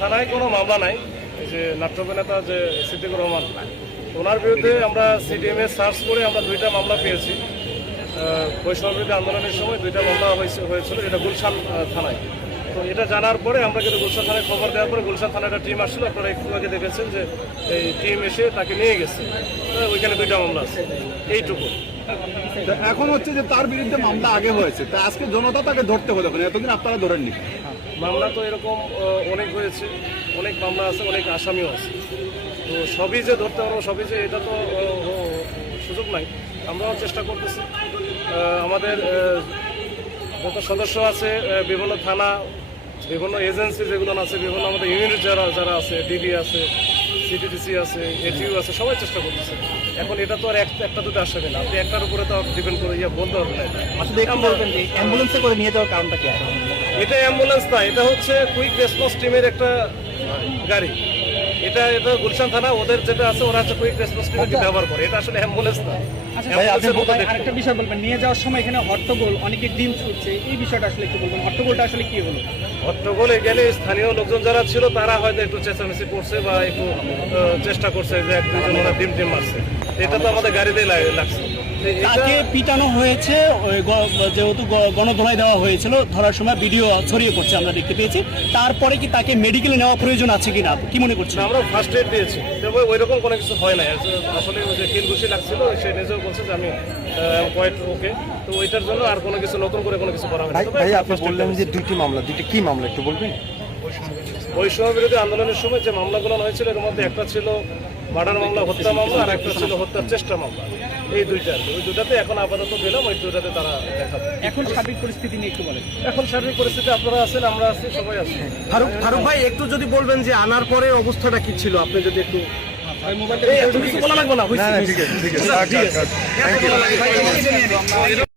থানায় কোনো মামলা নাই। যে নাট্যভিনেতা যে সিদ্দিকুর রহমান, ওনার বিরুদ্ধে আমরা সিডিএমএ সার্চ করে আমরা দুইটা মামলা পেয়েছি। বিরোধী আন্দোলনের সময় দুইটা মামলা হয়েছে- হয়েছিল, এটা গুলশান থানায়। তো এটা জানার পরে আমরা কিন্তু গুলশান থানায় খবর দেওয়ার পরে গুলশান থানায় একটা টিম আসছিল, আপনারা একটু আগে দেখেছেন যে এই টিম এসে তাকে নিয়ে গেছে। ওইখানে দুইটা মামলা আছে, এইটুকু। এখন হচ্ছে যে তার বিরুদ্ধে মামলা আগে হয়েছে, তা আজকে জনতা তাকে ধরতে হলো এতদিন আপনারা ধরেননি। মামলা তো এরকম অনেক হয়েছে, অনেক মামলা আছে, অনেক আসামিও আছে। তো সবই যে ধরতে পারব, সবই যে এটা তো সুযোগ নাই। আমরাও চেষ্টা করতেছি। আমাদের যত সদস্য আছে বিভিন্ন থানা, বিভিন্ন এজেন্সি যেগুলো আছে, বিভিন্ন আমাদের ইউনিট যারা যারা আছে ডিবি আছে সিটিডিসি আছে এটিও আছে সবাই চেষ্টা করতেছে। এখন এটা তো আর এক- একটা দুটো আসবে না। আপনি একটার উপরে তো ডিপেন্ড করে ইয়ে বলতে পারবেন না। আসলে বলবেন যে অ্যাম্বুলেন্সে করে নিয়ে যাওয়ার কারণটা কি এটা অ্যাম্বুলেন্স না এটা হচ্ছে কুইক রেসপন্স টিমের একটা গাড়ি। এটা এটা গুলশান থানা ওদের যেটা আছে ওরা হচ্ছে কুইক রেসপন্স টিমকে ব্যবহার করে। এটা আসলে অ্যাম্বুলেন্স না। আচ্ছা দেখতে। আরেকটা বিষয় বলবেন। নিয়ে যাওয়ার সময় এখানে হট্টগোল অনেকে ডিম ছুটছে এই বিষয়টা আসলে একটু বলবেন। হট্টগোলটা আসলে কি হলো? হট্টগোল এখানে স্থানীয় লোকজন যারা ছিল তারা হয়তো একটু চেঁচামেচি করছে বা একটু চেষ্টা করছে যে এক দুজন ওরা ডিম টিম মারছে। এটা তো আমাদের গাড়িতেই লাগ- লাগছে। তাকে পিটানো হয়েছে ওই যেহেতু গণধোলাই দেওয়া হয়েছিল ধরার সময় ভিডিও ছড়িয়ে পড়ছে আমরা দেখতে পেয়েছি। তারপরে কি তাকে মেডিকেলে নেওয়া প্রয়োজন আছে কিনা? কি মনে করছেন? আমরা ফার্স্ট এড দিয়েছি তবে ওই রকম কোনো কিছু হয় না আসলে ওই যে কিল ঘুষি লাগছিল সে নিজেও বলছে যে আমি কোয়াইট ওকে। তো ওইটার জন্য আর কোনো কিছু নতুন করে কোনো কিছু করা হয় ভাই আপনি বললেন যে দুইটি মামলা দুইটি কি মামলা একটু বলবেন? বৈষম্য বিরোধী আন্দোলনের সময় যে মামলাগুলো হয়েছিল এর মধ্যে একটা ছিল মার্ডার মামলা হত্যা মামলা আর একটা ছিল হত্যার চেষ্টা মামলা। এই দুইটা ওই দুটাতে এখন আপাতত দিলাম ওই দুটাতে তারা এখন সার্বিক পরিস্থিতি নিয়ে একটু বলেন। এখন সার্বিক পরিস্থিতি আপনারা আছেন আমরা আছি সবাই আছি। ফারুক ফারুক ভাই একটু যদি বলবেন যে আনার পরে অবস্থাটা কি ছিল? আপনি যদি একটু বলা লাগবে না?